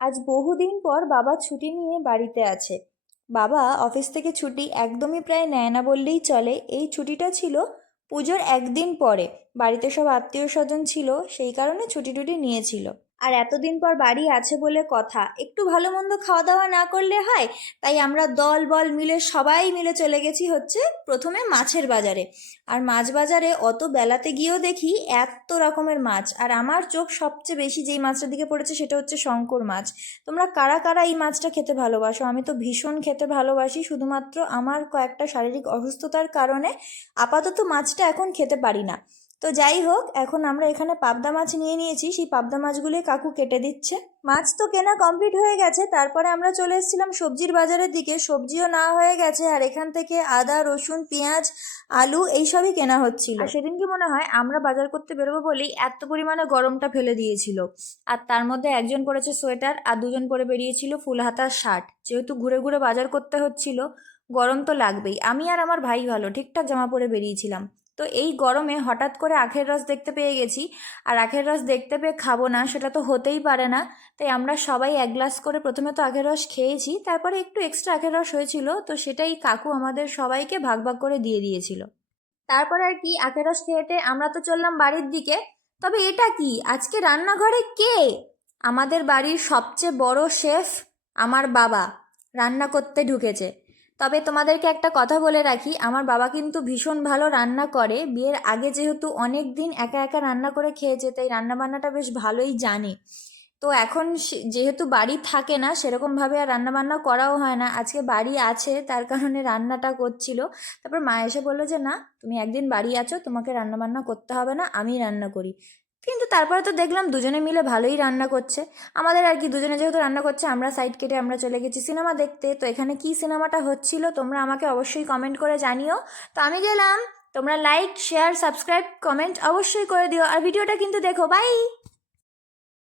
আজ বহুদিন পর বাবা ছুটি নিয়ে বাড়িতে আছে। বাবা অফিস থেকে ছুটি একদমই প্রায় নেয় না বললেই চলে। এই ছুটিটা ছিল পুজোর একদিন পরে। বাড়িতে সব আত্মীয় স্বজন ছিল, সেই কারণে ছুটি টুটি নিয়েছিল। আর এতদিন পর বাড়ি আছে বলে কথা, একটু ভালো মন্দ খাওয়া দাওয়া না করলে হয়। তাই আমরা দল বল মিলে সবাই মিলে চলে গেছি হচ্ছে প্রথমে মাছের বাজারে। আর মাছ বাজারে অত বেলাতে গিয়েও দেখি এত রকমের মাছ, আর আমার চোখ সবচেয়ে বেশি যেই মাছটার দিকে পড়েছে সেটা হচ্ছে শঙ্কর মাছ। তোমরা কারা কারা এই মাছটা খেতে ভালোবাসো? আমি তো ভীষণ খেতে ভালোবাসি, শুধুমাত্র আমার কয়েকটা শারীরিক অসুস্থতার কারণে আপাতত মাছটা এখন খেতে পারি না। তো যাই হোক, এখন আমরা এখানে পাবদা মাছ নিয়ে নিয়েছি, সেই পাবদা মাছগুলোই কাকু কেটে দিচ্ছে। মাছ তো কেনা কমপ্লিট হয়ে গেছে, তারপরে আমরা চলে এসেছিলাম সবজির বাজারের দিকে। সবজিও না হয়ে গেছে, আর এখান থেকে আদা রসুন পেঁয়াজ আলু এইসবই কেনা হচ্ছিল। আর সেদিনকে মনে হয় আমরা বাজার করতে বেরোবো বলেই এত পরিমাণে গরমটা ফেলে দিয়েছিল। আর তার মধ্যে একজন পরেছে সোয়েটার আর দুজন পরে বেরিয়েছিল ফুল হাতার শার্ট। যেহেতু ঘুরে ঘুরে বাজার করতে হচ্ছিল, গরম তো লাগবেই। আমি আর আমার ভাই ভালো ঠিকঠাক জামা পরে বেরিয়েছিলাম। তো এই গরমে হঠাৎ করে আখের রস দেখতে পেয়ে গেছি, আর আখের রস দেখতে পেয়ে খাবো না সেটা তো হতেই পারে না। তাই আমরা সবাই এক গ্লাস করে প্রথমে তো আখের রস খেয়েছি, তারপরে একটু এক্সট্রা আখের রস হয়েছিল, তো সেটাই কাকু আমাদের সবাইকে ভাগ ভাগ করে দিয়ে দিয়েছিল। তারপর আর কি আখের রস খেয়েটে আমরা তো চললাম বাড়ির দিকে। তবে এটা কি, আজকে রান্নাঘরে কে? আমাদের বাড়ির সবচেয়ে বড় শেফ আমার বাবা রান্না করতে ঢুকেছে। তবে তোমাদেরকে একটা কথা বলে রাখি, আমার বাবা কিন্তু ভীষণ ভালো রান্না করে। বিয়ের আগে যেহেতু অনেক দিন একা একা রান্না করে খেয়েছে, তাই রান্না বান্নাটা বেশ ভালোই জানে। তো এখন যেহেতু বাড়ি থাকে না, সেরকমভাবে আর রান্না বান্না করাও হয় না। আজকে বাড়ি আছে, তার কারণে রান্নাটা করছিল। তারপর মা এসে বললো যে না, তুমি একদিন বাড়ি আছো, তোমাকে রান্না বান্না করতে হবে না, আমি রান্না করি। কিন্তু তারপরে তো দেখলাম দুজনে মিলে ভালোই রান্না করছে। আমাদের আর কি, দুজনে যেহেতু রান্না করছে, আমরা সাইড কেটে আমরা চলে গেছি সিনেমা দেখতে। তো এখানে কি সিনেমাটা হচ্ছিল তোমরা আমাকে অবশ্যই কমেন্ট করে জানিও। তো আমি গেলাম, তোমরা লাইক শেয়ার সাবস্ক্রাইব কমেন্ট অবশ্যই করে দিও, আর ভিডিওটা কিন্তু দেখো। বাই।